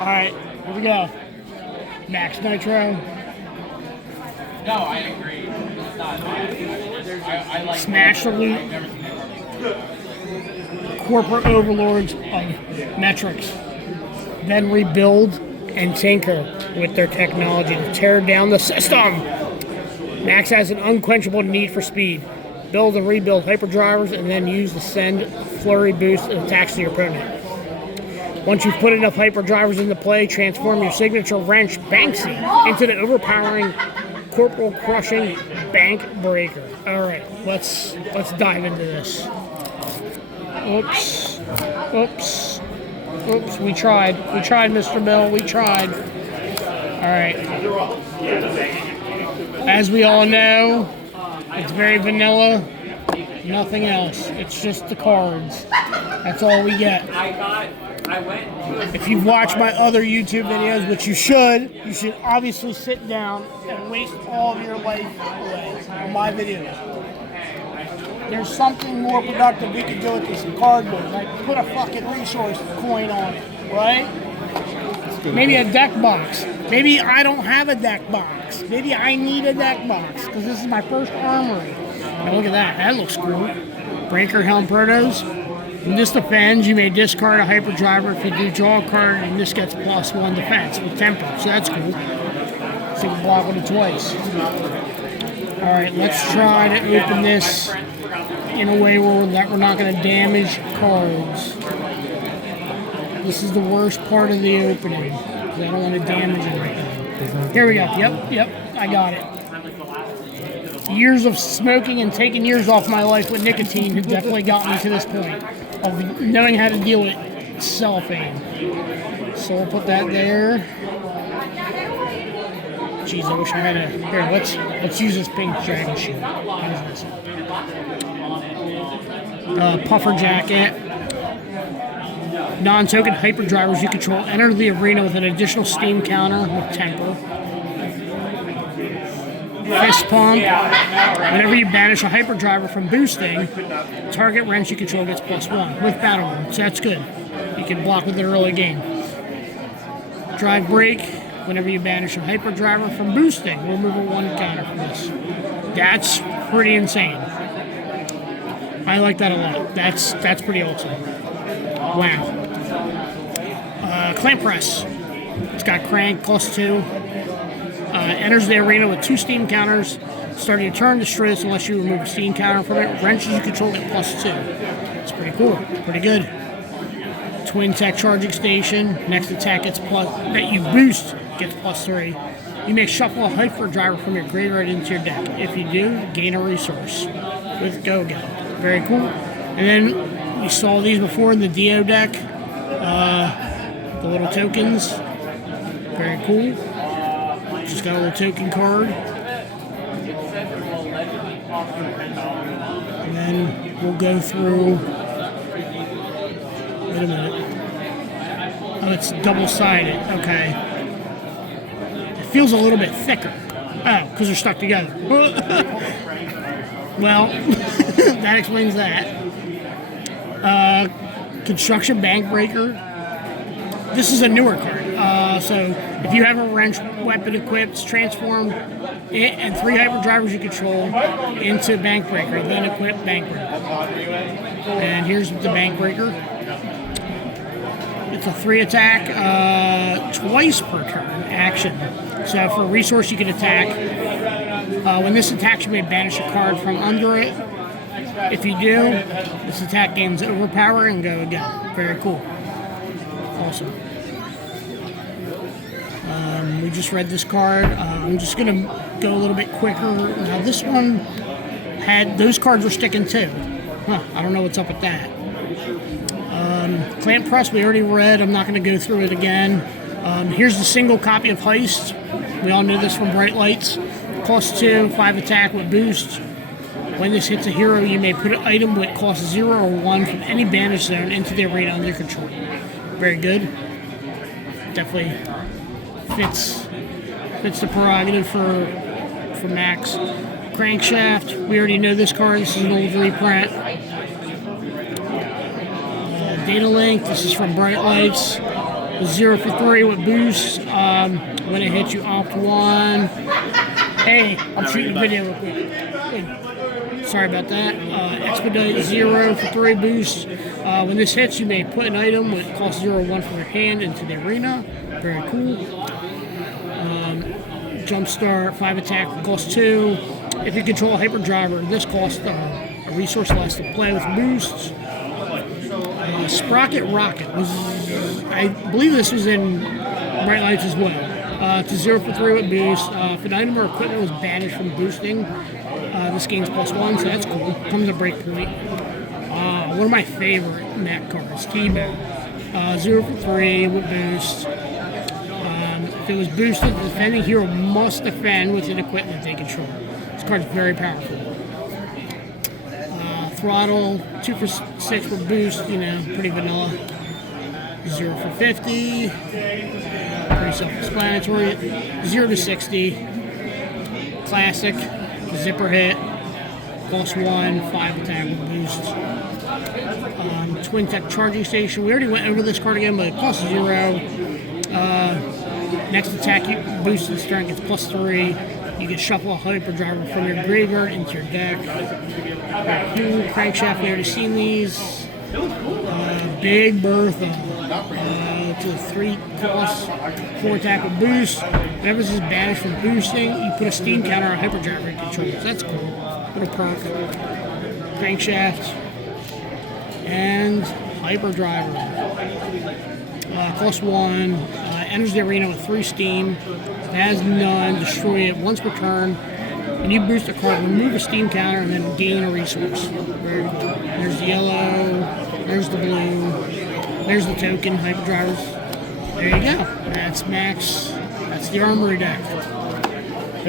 Alright, here we go. Maxx Nitro. No, I agree. It's not. I like Smash the loot. Corporate overlords of metrics. Then rebuild and tinker with their technology to tear down the system. Maxx has an unquenchable need for speed. Build and rebuild hyperdrivers and then use the send flurry boost and attacks to your opponent. Once you've put enough hyperdrivers into play, transform your signature wrench Banksy into the overpowering corporal crushing bank breaker. Alright, let's dive into this. Oops, we tried, Mr. Bill, we tried. Alright. As we all know, it's very vanilla, nothing else. It's just the cards. That's all we get. If you've watched my other YouTube videos, which you should obviously sit down and waste all of your life away on my videos. There's something more productive we could do with this cardboard, like put a fucking resource coin on it, right? Maybe a deck box. Maybe I don't have a deck box. Maybe I need a deck box, because this is my first armory. Now look at that, that looks cool. Breaker Helm Protos. In this defense, you may discard a hyperdriver. If you do draw a card, and this gets +1 defense with temper, so that's cool. So you can block with it twice. Alright, let's try to open this in a way where we're not going to damage cards. This is the worst part of the opening, because I don't want to damage anything. Here we go. Yep, I got it. Years of smoking and taking years off my life with nicotine have definitely gotten me to this point of knowing how to deal with cellophane. So we'll put that there. Jeez, I wish I had a... Here, let's use this pink dragon shield. How's this? Puffer jacket. Non-token hyperdrivers you control enter the arena with an additional steam counter with temper. Fist pump. Whenever you banish a hyperdriver from boosting, target wrench you control gets +1 with battle mode, so that's good. You can block with it early game. Drive break. Whenever you banish a hyperdriver from boosting, remove a 1 counter from this. That's pretty insane. I like that a lot. That's pretty awesome. Wow. Clamp press. It's got crank, +2. Enters the arena with 2 steam counters. Starting your turn, destroy this unless you remove a steam counter from it. Wrenches you control get +2. It's pretty cool. Pretty good. Twin tech charging station. Next attack gets that you boost gets +3. You may shuffle a hyperdriver from your graveyard into your deck. If you do, gain a resource with Go Go. Very cool. And then we saw these before in the Dio deck. The little tokens. Very cool. Just got a little token card. And then we'll go through. Wait a minute. Oh, it's double-sided. Okay. It feels a little bit thicker. Oh, because they're stuck together. Well, that explains that. Construction Bank Breaker. This is a newer card. So if you have a wrench weapon equipped, transform it and 3 hyperdrivers you control into Bank Breaker, then equip Bank Breaker. And here's the Bank Breaker. It's a 3 attack, twice per turn action. So for a resource you can attack. When this attacks, you may banish a card from under it. If you do, this attack gains overpower and go again. Very cool. Awesome. We just read this card. I'm just going to go a little bit quicker. Now this one had, those cards were sticking too. Huh, I don't know what's up with that. Clamp Press we already read. I'm not going to go through it again. Here's the single copy of Heist. We all knew this from Bright Lights. +2, 5 attack with boost. When this hits a hero, you may put an item with cost 0 or 1 from any banish zone into the arena under your control. Very good. Definitely fits the prerogative for Maxx. Crankshaft, we already know this card. This is an old reprint. Data Link, this is from Bright Lights. 0 for 3 with boost. When it hits you, opt 1. Hey, I'm shooting a video real quick. Good. Sorry about that. Expedite 0 for 3 boost. When this hits, you may put an item with cost 0 or 1 from your hand into the arena. Very cool. Jumpstart 5 attack, cost 2. If you control a hyperdriver, this costs a resource less to play with boosts. Sprocket Rocket was, I believe this was in Bright Lights as well. To 0 for 3 with boost. If an item or equipment was banished from boosting, this gains +1, so that's cool. Comes a breakpoint. One of my favorite map cards, T-Bow. 0 for 3 with boost. If it was boosted, the defending hero must defend with an equipment they control. This card's very powerful. Throttle, 2 for 6 with boost, you know, pretty vanilla. 0 for 50. Pretty self-explanatory. 0 to 60. Classic. Zipper hit. Cost 1. 5 attack with boost. Twin Tech Charging Station. We already went over this card again, but it costs 0. Next attack, you boost the strength, gets +3. You can shuffle a hyperdriver from your graveyard into your deck. Crankshaft, we already seen these. Big Bertha. To 3 cost, 4 attack with boost. Whenever this is banished from boosting, you put a steam counter on hyperdriver controls. That's cool. What a perk. Crankshaft. And hyperdriver. Cost 1. Enters the arena with 3 steam. Has none. Destroy it once per turn. And you boost a card, remove a steam counter, and then gain a resource. Very cool. There's the yellow. There's the blue. There's the token hyperdrivers. There you go. That's Maxx. That's the Armory deck.